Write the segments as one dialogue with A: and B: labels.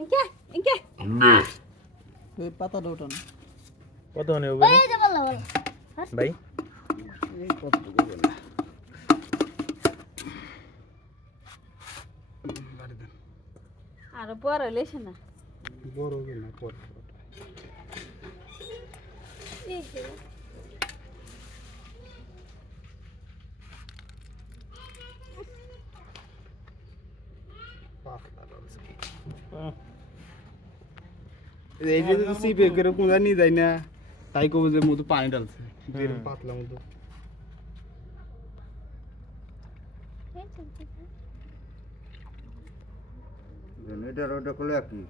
A: ইনকে ইনকে
B: ওই পাতাটা ওঠান।
C: কত মানে হবে?
A: এই যে বললা বললা।
C: ভাই?
B: এই বলে
A: আর পর হইলেছে না।
B: বড় হবে না পর। এই যে যদি সিপে করে কোনটা নিয়ে যায় না তাই কবে যে মতো পানি ঢালছে পাতলা মতো।
D: ওটা একই।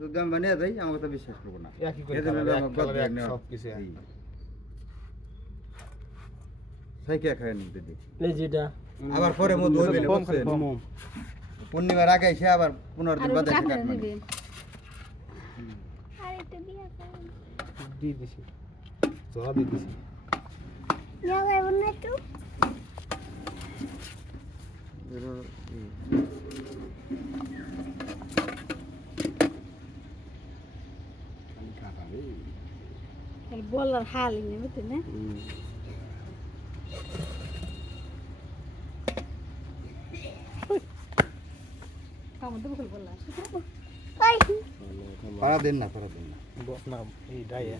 D: যদি আমি বানিয়ে তো বিশ্বাস করব না।
B: একই করে। সব কিছু
D: সাইকে খায় নিতে আবার পরে মধ্যে হইবে না, পূর্ণিমার আগে এসে আবার পনেরো দিন বাদে এসে কাটবেন
A: দিবে
E: আর একটু দিয়ে
B: দিছি। জড়া দিছি।
A: বলার হাল বুঝতে না কামড় দেবো খালি বললা
E: ওই
D: পাড়া দেন না পাড়া দেন না।
C: না এই ডাইয়া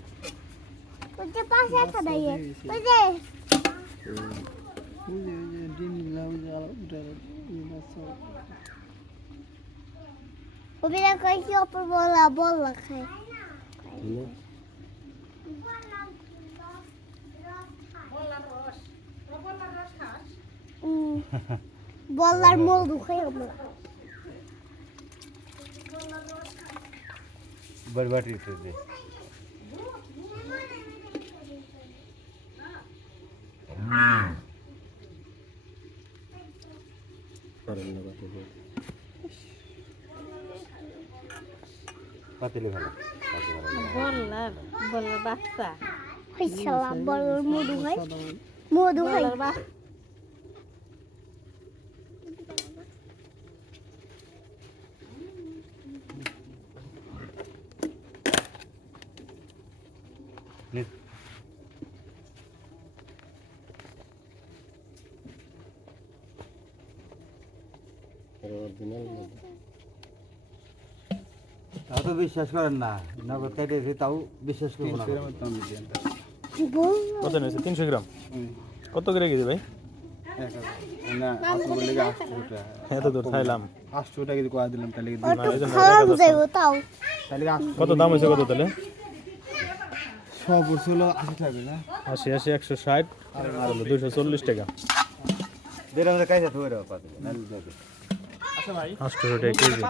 E: ওই যে পাশে একটা দাঁড়িয়ে ওই যে
B: ওই যে ডিম দিলা ওই উঠে
E: ওবিরা কই কি অপর বলা বলা হুম। বলার মধু খাই আমরা।
D: পাতিলে ভালো
A: বললার বললার বাচ্চা
E: মধু খাই মধু
A: বললার বাচ্চা
D: তাও তো বিশ্বাস করেন না। নগদ কেটেছে তাও বিশ্বাস করব না।
C: কত নিয়েছে? তিনশো গ্রাম? কত করে কেজি ভাই? এত দূর খাইলাম
B: আসতো ওটা কিন্তু কয়া দিলাম তাহলে
C: কত দাম হয়েছে কত তাহলে?
B: আশি
C: আশি একশো ষাট। আর হলো দুইশো চল্লিশ টাকা।
D: যাবে
C: আটশোশো টাকা কেজি।